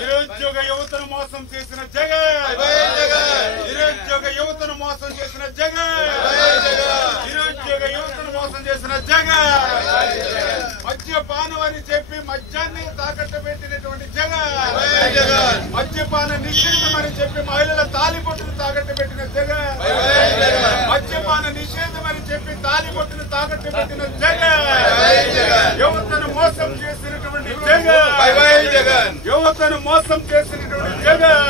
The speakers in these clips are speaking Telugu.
నిరుద్యోగ యువతను మోసం చేసిన జగన్, నిరుద్యోగ యువతను మోసం చేసిన జగన్, నిరుద్యోగ యువతను మోసం చేసిన జగన్, మద్యపానం అని చెప్పి మద్యాన్ని తాకట్టు పెట్టినటువంటి జగన్, మద్యపాన నిషేధం అని చెప్పి మహిళల తాలిబొట్టును తాకట్టు పెట్టిన జగన్, మద్యపాన నిషేధం అని చెప్పి తాలిబొట్టును తాకట్టు పెట్టిన జగన్, యువతను మోసం చేసినటువంటి జగన్, యువతను మోసం చేసినటువంటి జగన్,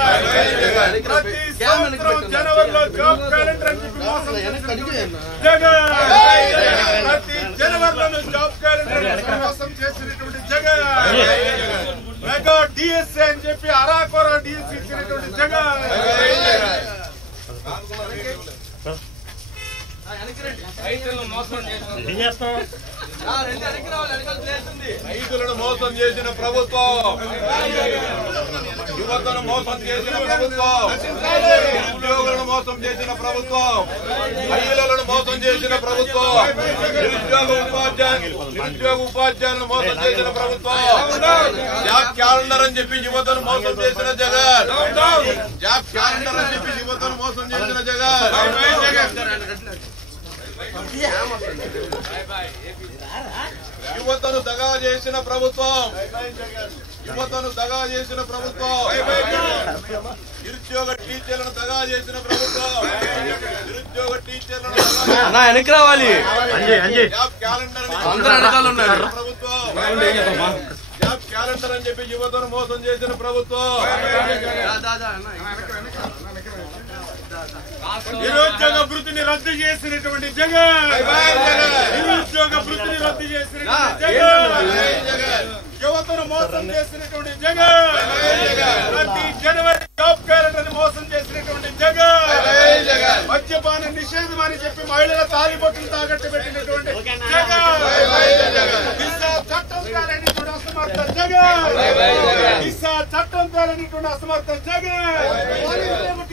ప్రతి సంవత్సరం జనవరిలో జాబ్ క్యాలెండర్ అని చెప్పి మోసం చేసినటువంటి జగన్, ప్రతి జనవరిలోనూ జాబ్ క్యాలెండర్ మోసం చేసినటువంటి జగన్, మెగా డిఎస్సీ అని చెప్పి అరాకొర డిఎస్సీ ఇచ్చినటువంటి జగన్, రైతులను మోసం చేసిన ప్రభుత్వం, యువతను మోసం చేసిన ప్రభుత్వం, ఉద్యోగులను మోసం చేసిన ప్రభుత్వం, మహిళలను మోసం చేసిన ప్రభుత్వం, నిరుద్యోగ ఉపాధ్యాయులను మోసం చేసిన ప్రభుత్వం, జాబ్ క్యాలెండర్ అని చెప్పి యువతను మోసం చేసిన జగన్, జాబ్ క్యాలెండర్ అని చెప్పి యువతను మోసం చేసిన జగన్, యువతను దగా చేసిన ప్రభుత్వం, యువతను దగా చేసిన ప్రభుత్వం, నిరుద్యోగ టీచర్లను దగా చేసిన ప్రభుత్వం, నిరుద్యోగ టీచర్లను వెనక్కి రావాలి, జాబ్ క్యాలెండర్ ప్రభుత్వం, జాబ్ క్యాలెండర్ అని చెప్పి యువతను మోసం చేసిన ప్రభుత్వం, నిరుద్యోగ వృత్తిని రద్దు చేసినటువంటి జగన్, నిరుద్యోగ వృత్తిని రద్దు చేసినటువంటి జగన్, యువతను మోసం చేసినటువంటి జగన్, ప్రతి జనవరి జాబ్ క్యాలెండర్ మోసం చేసినటువంటి జగన్, మద్యపాన నిషేధం అని చెప్పి మహిళల తాలిబొట్టును తాకట్టు పెట్టినటువంటి జగన్, దిశా చట్టం తేలనిటువంటి అసమర్థ జగన్, దిశా చట్టం తేలనిటువంటి అసమర్థ జగన్, జగన్